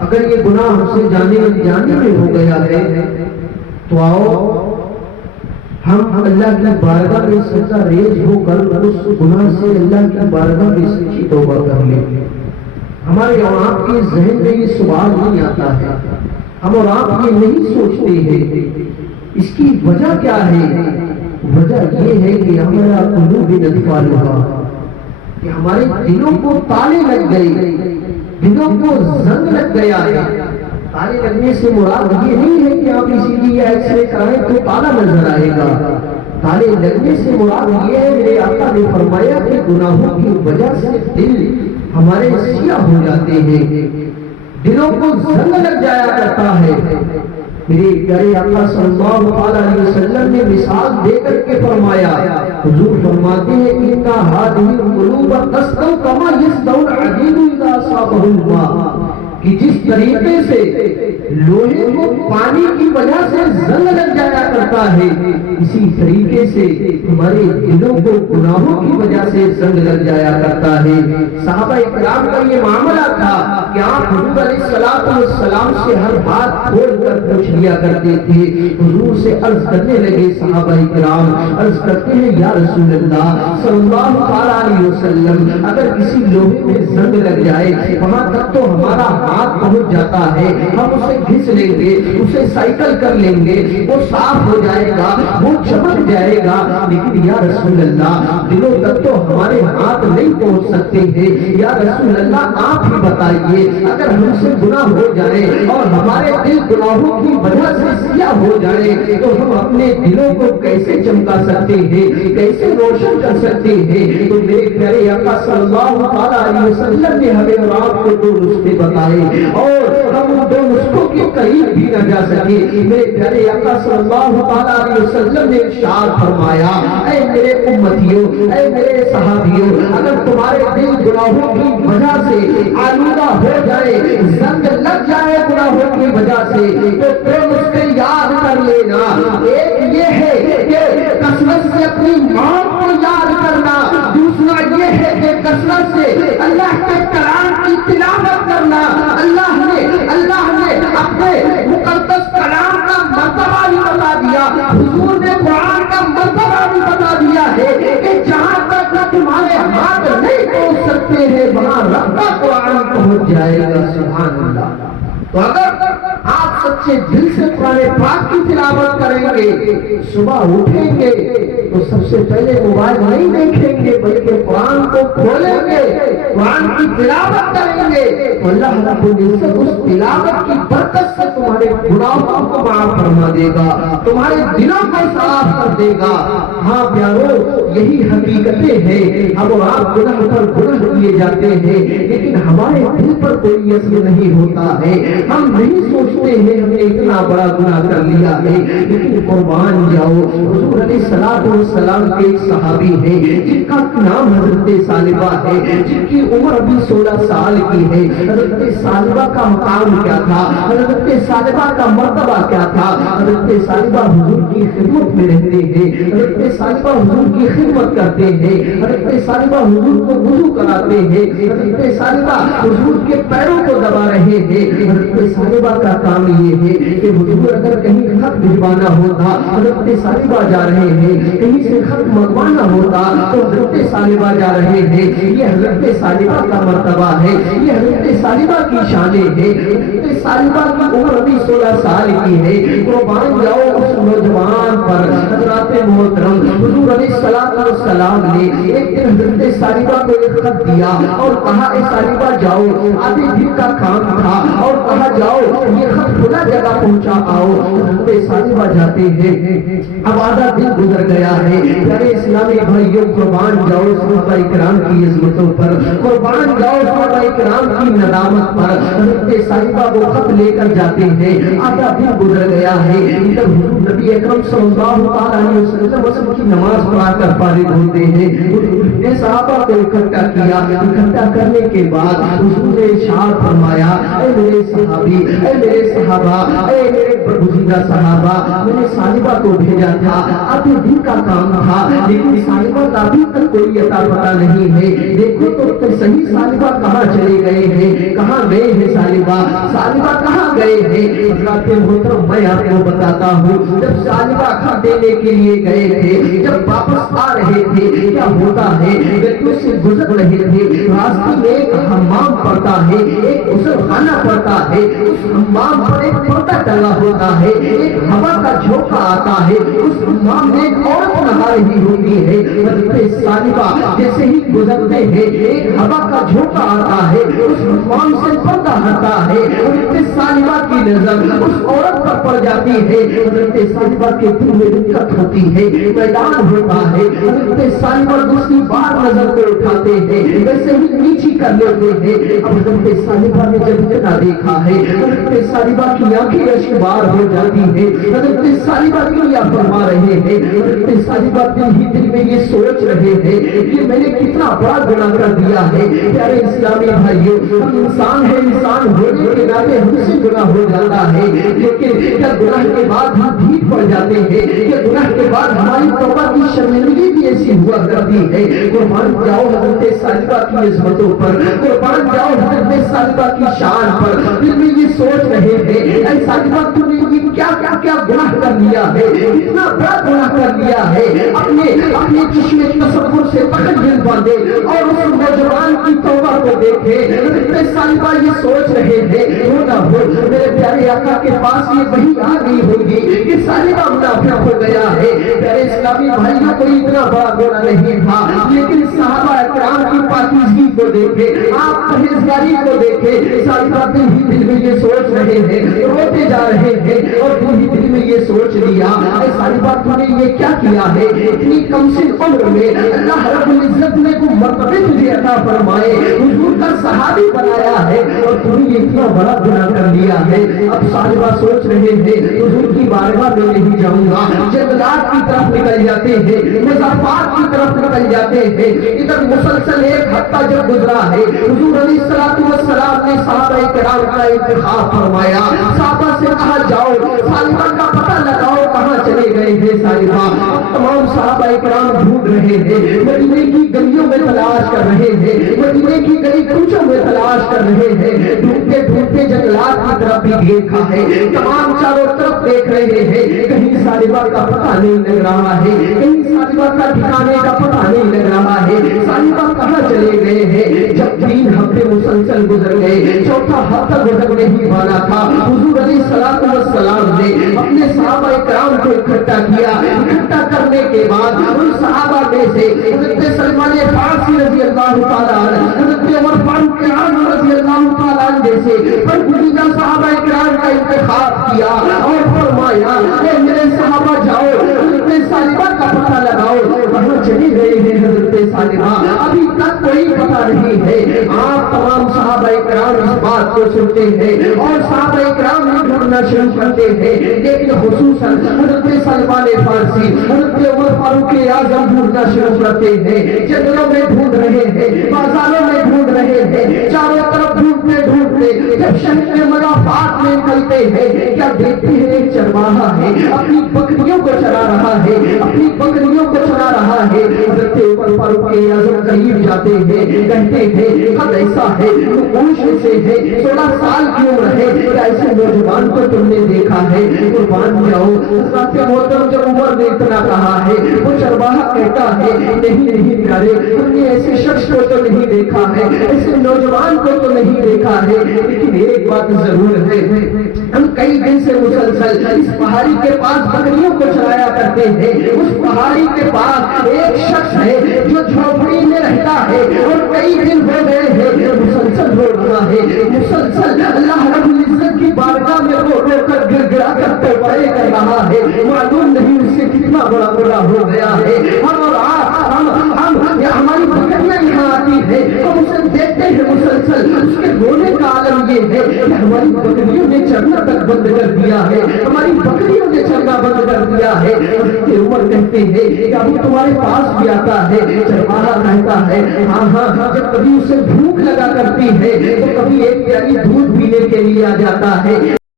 اگر یہ گناہ ہم سے جانے میں ہو گیا ہے تو آؤ ہم اللہ کی بارگاہ میں سجدہ ریز ہو کر اس گناہ سے اللہ کی بارگاہ میں سچی توبہ کر لیں۔ ہمارے اور آپ کے ذہن میں یہ سوال نہیں آتا ہے، ہم اور آپ یہ نہیں سوچتے ہیں اس کی وجہ کیا ہے؟ وجہ یہ ہے کہ ہمارا قلوب نطفالھا، کہ ہمارے دلوں کو تالے لگ گئے، دلوں کو زنگ لگ گیا ہے۔ تالے لگنے سے مراد یہ نہیں ہے کہ آپ اسی لیے ایکس رے کرائیں تو تالا نظر آئے گا۔ تالے لگنے سے مراد یہ ہے، میرے آقا نے فرمایا کہ گناہوں کی وجہ سے دل ہمارے سیاہ ہو جاتے ہیں، دلوں کو زنگ لگ جایا کرتا ہے۔ میرے پیارے آقا صلی اللہ علیہ وسلم نے مثال دے کر کے فرمایا، حضور فرماتے ہیں ان کا هذه القلوب تسطو كما يسطو الحديد اذا اصابه الماء، کہ جس طریقے سے لوہے کو پانی کی وجہ سے زنگ لگ جایا کرتا ہے، اسی طریقے سے ہمارے دلوں کو گناہوں کی وجہ سے زنگ لگ جایا کرتا ہے۔ صحابہ اکرام کا یہ معاملہ تھا کہ آپ حضور علیہ السلام سے ہر بات کھول کر پوچھ لیا کرتے تھے۔ حضور سے عرض کرنے لگے صحابہ اکرام، عرض کرتے ہیں یا رسول اللہ صلی اللہ علیہ وسلم، اگر کسی لوہے میں زنگ لگ جائے وہاں تک تو ہمارا ہاتھ پہنچ جاتا ہے، ہم اسے گھس لیں گے، اسے سائیکل کر لیں گے، وہ صاف ہو جائے گا، وہ چمک جائے گا، لیکن یا رسول اللہ دلوں تک تو ہمارے ہاتھ نہیں پہنچ سکتے ہیں۔ یا رسول اللہ آپ ہی بتائیے، اگر ہم سے گناہ ہو جائے اور ہمارے دل گناہوں کی وجہ سے سیاہ ہو جائے تو ہم اپنے دلوں کو کیسے چمکا سکتے ہیں، کیسے روشن کر سکتے ہیں؟ تو میرے پیارے آقا صلی اللہ علیہ وسلم نے ہمیں اور آپ کو دو نسخے بتائے اور ہم ان دو نسخوں کے قریب بھی نہ جا سکے۔ میرے پیارے آقا صلی اللہ علیہ وسلم نے ارشاد فرمایا، اے میرے امتیوں، اے میرے صحابیوں، اگر تمہارے دل گناہوں کی وجہ سے آلودہ ہو جائے، زنگ لگ جائے گناہوں کی وجہ سے، تو دو نسخے یاد کر لینا۔ ایک یہ ہے کہ کثرت سے اپنی موت کو یاد کرنا، دوسرا یہ ہے کہ کثرت سے اللہ کے کلام کی تلاوت کرنا۔ اللہ نے اپنے مقدس کلام کا مرتبہ بھی بتا دیا، حضور نے قرآن کا مرتبہ بھی بتا دیا ہے کہ جہاں تک تمہارے ہاتھ نہیں پہنچ سکتے ہیں وہاں رب کا قرآن پہنچ جائے گا۔ سبحان اللہ۔ تو اگر آپ سچے دل سے قرآن پاک کی تلاوت کریں گے، صبح اٹھیں گے تو سب سے پہلے موبائل نہیں دیکھیں گے بلکہ قرآن کو کھولیں گے، قرآن کی تلاوت کریں گے تو اللہ رب العزت اس تلاوت کی برکت سے تمہارے گناہوں کو معاف فرما دے گا، تمہارے دلوں کو صاف کر دے گا۔ ہاں پیارو، یہی حقیقتیں ہیں۔ ہم اور آپ گناہ پر گناہ کیے جاتے ہیں لیکن ہمارے دل پر کوئی اثر نہیں ہوتا ہے، ہم نہیں سوچتے ہیں ہم نے اتنا بڑا گناہ کر لیا ہے۔ لیکن قربان جاؤ، حضور علیہ السلام کے ایک صحابی ہیں جن کا نام حضرت ثعلبہ ہے، جن کی عمر ابھی 16 سال کی ہے۔ حضرت ثعلبہ کا مقام کیا تھا، حضرت ثعلبہ کا مرتبہ کیا تھا؟ حضرت ثعلبہ حضور کی خدمت میں رہتے ہیں، حضرت ثعلبہ حضور کی خدمت کرتے ہیں، حضرت ثعلبہ حضور کو وضو کراتے ہیں، حضرت ثعلبہ حضور کے پیروں کو دبا رہے ہیں۔ حضرت ثعلبہ کا کام یہ ہے کہ حضور اگر کہیں خط بھجوانا ہوتا، حضرت ثعلبہ جا رہے ہیں، کہیں سے خط منگوانا ہوتا تو حضرت ثعلبہ جا رہے ہیں۔ یہ حضرت ثعلبہ کا مرتبہ ہے، یہ حضرت ثعلبہ کی شانیں ہے۔ حضرت ثعلبہ کی عمر ابھی 16 سال کی ہے۔ قربان جاؤ اس نوجوان پر حضرات محترم حضور علیہ السلام نے ایک دن حضرت ثعلبہ کو ایک خط دیا اور کہا اے ثعلبہ جاؤ، آدھے دن کا کام تھا اور کہا جاؤ یہ خط کھلا جگہ پہنچا آؤ۔ حضرت ثعلبہ جاتے ہیں، اب آدھا دن گزر گیا ہے۔ پیارے اسلامی بھائیوں، قربان جاؤ صحابہ اکرام کی عظمتوں پر، قربان جاؤ صحابہ اکرام کی ندامت پر۔ حضرت ثعلبہ وہ خط لے کر جاتے ہیں، آدھا دن گزر گیا ہے۔ ادھر حضور نبی اکرم صلی اللہ علیہ وسلم عصر کی نماز پڑھا کر فارغ ہوتے ہیں۔ نے صحابہ کو اکٹھا کیا، اکٹھا کرنے کے بعد حضور نے ارشاد فرمایا، اے میرے صحابی، اے میرے صحابہ، اے میرے برگزیدہ صحابہ، میں نے ثعلبہ کو بھیجا تھا، آدھے دن کا کام تھا لیکن ثعلبہ کا ابھی تک کوئی عطا پتہ نہیں ہے۔ دیکھو تو صحیح ثعلبہ کہاں چلے گئے ہیں، کہاں گئے सालिबा कहाँ गए हैं? हज़रत मोहतरम मैं आपको बताता हूँ, जब सालिबा खा देने के लिए गए थे, जब वापस आ रहे थे, क्या होता है, गलियों से गुजर रहे थे, रास्ते में एक हम्माम पड़ता है, एक गुसलखाना पड़ता है, उस हम्माम पर एक पर्दा टंगा होता है, एक हवा का झोंका आता है, उस हम्माम में एक औरत नहा रही होती है। हज़रत सालिबा जैसे ही गुजरते हैं, एक हवा का झोंका आता है, उस हम्माम से पर्दा हटता है, हज़रत सालिबा की नजर उस औरत पर पड़ जाती है। हज़रत सालिबा के दिल में दिक्कत होती है, मैदान होता है। हज़रत सालिबा दूसरी बार नजर को उठाते हैं, वैसे ही नीची कर लेते हैं। अब हज़रत सालिबा ने जब इतना देखा है, हज़रत सालिबा की आंखें अश्कबार हो जाती है। हज़रत सालिबा क्या फरमा रहे हैं? हज़रत सालिबा दिल में ये सोच रहे हैं कि मैंने कितना बड़ा गुनाह कर दिया है। प्यारे इस्लामी भाइयों, हम इंसान है, इंसान होने के नाते हमसे गुनाह हो जाता है, लेकिन क्या गुनाह के बाद हम ठीक पड़ जाते हैं? क्या गुनाह के बाद हमारी तौबा की शर्मिंदगी भी ऐसी हुआ करती है? कुर्बान जाओ हज़रत सालिबा की इज़्ज़तों पर, कुर्बान जाओ हज़रत सालिबा की शान पर। दिल में ये सोच रहे हैं, ऐ सालिबा तुमने ये क्या गुनाह कर लिया है, इतना बड़ा गुनाह कर लिया है। अपने चश्मे तसव्वुर से तखय्युल बांधे और उस नौजवान की तौबा को देखे। हज़रत सालिबा ये सोच रहे हैं, हो ना हो मेरे प्यारे आका के पास ये वही आ गई होगी कि सालिबा मुनाफिक हो गया है। प्यारे इस्लामी भाइयों, कोई इतना बड़ा गुनाह नहीं था, लेकिन सहाबा इकराम की पाकीज़गी को देखे, आप परहेज़गारी को देखे, सालिबा दिल में ये सोच रहे हैं, रोते जा रहे हैं और दिल में ये सोच लिया, सालिबा तूने ये क्या किया है? इतनी कम से उम्र में अल्लाह रब्बुल इज्जत ने को मर्तबे तुझे अता फरमाए, हुजूर का सहाबी बनाया है और तूने ये इतना बड़ा गुनाह कर लिया है। अब सालिबा सोच रहे हैं, हुजूर की बारगाह में नहीं जाऊंगा। जंगलात की तरफ निकल जाते हैं, मुज़ाफ़ात की तरफ निकल जाते हैं। इधर मुसलसल एक हफ्ता जब गुजरा है, हुजूर अलैहिस्सलातु वस्सलाम ने सहाबा किराम का इंतखाब फरमाया। सहाबा से कहा जाओ सालिबा का पता लगाओ, कहां चले गए हैं सालिबा। तमाम सहाबा किराम ढूंढ रहे हैं, मदीने की गलियों में तलाश कर रहे हैं, मदीने की गली कूचों में तलाश कर रहे हैं। ढूंढते ढूंढते जंगलात की तरफ भी देखा है, तमाम चारों तरफ देख रहे हैं, कहीं सालिबा का पता नहीं लग रहा है, कहीं सालिबा का ठिकाने का पता नहीं लग रहा है। सालिबा कहां चले गए हैं? जब 3 हफ्ते मुसलसल गुजर गए, चौथा हफ्ता गुजरने ही वाला था, हुजूर अलैहिस्सलातु वस्सलाम ने अपने सहाबा इकराम को इकट्ठा किया। इकट्ठा करने के बाद उन सहाबा में से हज़रत सलमान फारसी रज़ी अल्लाह तआला अन्हु, हज़रत उमर फारूक आज़म रज़ी अल्लाह तआला अन्हु जैसे बरगुज़ीदा सहाबा इकराम का इंतखाब किया और फरमाया, ए मेरे सहाबा जाओ हज़रत सालिबा का पता लगाओ। कहां चली गई है हज़रत सालिबा? अभी तक कोई पता नहीं है। आप तमाम सहाबा इकराम इस बात को सुनते हैं और सहाबा इकराम ने ढूंढना शुरू करते हैं, लेकिन खुसूसन हज़रत सलमान फारसी, हज़रत उमर फारूक आज़म ढूंढना शुरू करते हैं। जंगलों में ढूंढ रहे हैं, बाजारों में ढूंढ रहे हैं, चारों तरफ ढूंढते ढूंढते जब शहर में मुज़ाफ़ात में निकलते हैं, क्या देखते हैं एक चरवाहा है, अपनी बकरियों को चरा रहा है, अपनी बकरियों को चरा रहा है। हज़रत उमर फारूक आज़म करीब जाते हैं, कहते हैं कद ऐसा है, होश से है, 16 साल की उम्र है, क्या ऐसे नौजवान को तुमने देखा है? कुर्बान जाओ हज़रत मोहतरम, जब उमर ने इतना कहा है, वो चरवाहा कहता है नहीं प्यारे, हमने ऐसे शख्स को तो नहीं देखा है, ऐसे नौजवान को तो नहीं देखा है, लेकिन एक बात जरूर है, हम कई दिन से मुसलसल इस पहाड़ी के पास बकरियों को चराया करते हैं। उस पहाड़ी के पास एक शख्स है जो झोपड़ी में रहता है और कई दिन हो गए हैं मुसलसल रो रहा है, मुसलसल अल्लाह रब्बुल इज्जत की बारगाह में रो रो कर गिड़गिड़ा कर तौबाएं कर रहा है। मालूम नहीं उससे कितना बड़ा बुरा हो गया है। हमारी बकरियां यहाँ आती है, हम उसे देखते हैं मुसलसल, उसके रोने का आलम ये है कि हमारी बकरियों ने चरना तक बंद कर दिया है, हमारी बकरियों ने चरना बंद कर दिया है। उमर कहते हैं कि अभी तुम्हारे पास भी आता है, चरवाहा कहता है हाँ, जब कभी उसे भूख लगा करती है तो कभी एक प्याली दूध पीने के लिए आ जाता है।